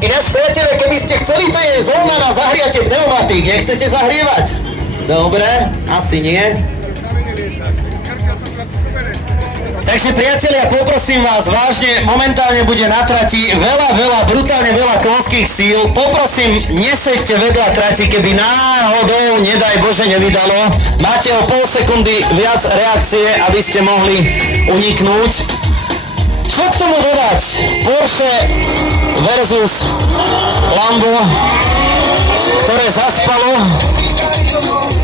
Ináč, priatelia, keby ste chceli, to je zóna na zahriatie pneumatík. Nechcete zahrievať? Dobre, asi nie. Takže priatelia, poprosím vás, vážne, momentálne bude na trati brutálne veľa konských síl. Poprosím, neseďte vedľa trati, keby náhodou, nedaj Bože, nevydalo. Máte o pol sekundy viac reakcie, aby ste mohli uniknúť. Čo k tomu dodať? Porsche versus Lambo, ktoré zaspalo,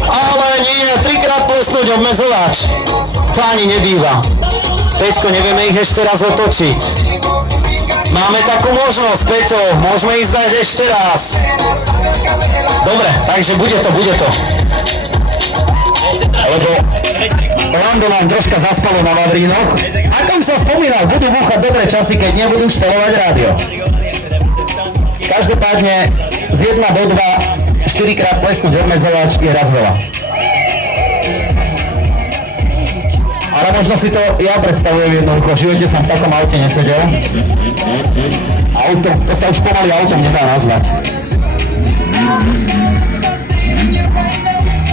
ale nie, trikrát plesnúť obmedzovač. To ani nebýva. Peťko, nevieme ich ešte raz otočiť. Máme takú možnosť, Peťo, môžeme ísť dať ešte raz. Dobre, takže bude to. Lebo Lando nám troška zaspalo na Vavrínoch. Ako už som spomínal, budú búchať dobré časy, keď nebudú štelovať rádio. Každopádne z 1 do 2 4 krát plesnúť obmedzovač je raz veľa. Ale možno si to ja predstavujem jednoducho. V živote som v takom aute nesedel. Auto, to sa už pomaly autom nedá nazvať.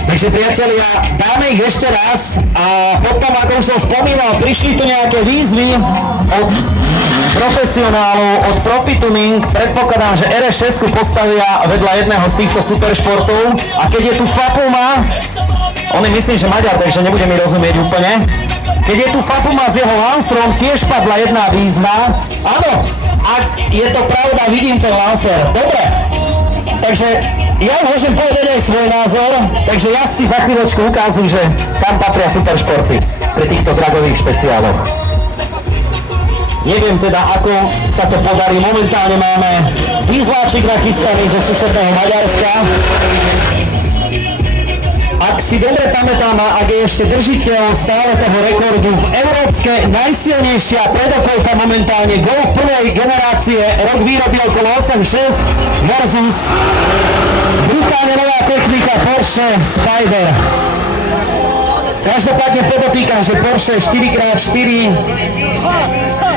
Takže priatelia, dáme ich ešte raz a potom, ako už som spomínal, prišli tu nejaké výzvy od profesionálov, od Profi Tuning. Predpokladám, že RS6 postavia vedľa jedného z týchto superšportov a keď je tu Fapuma, on je myslím, že Maďar, takže nebude mi rozumieť úplne. Keď je tu Fapuma s jeho Lancerom, tiež padla jedna výzva. Áno, ak je to pravda, vidím ten Lancer. Dobre, takže ja môžem povedať aj svoj názor, takže ja si za chvíľočku ukážem, že kam patria superšporty pri týchto dragových špeciáloch. Neviem teda, ako sa to podarí. Momentálne máme výzváčik nachystaný zo susedného Maďarska. Ak si dobre pamätám, ak je ešte držiteľ stále toho rekordu v európskej najsilnejšia predokolka momentálne Golf prvej generácie, rok výroby okolo 8.6 versus brutálne nová technika Porsche Spyder. Každopádne podotýkam, že Porsche 4x4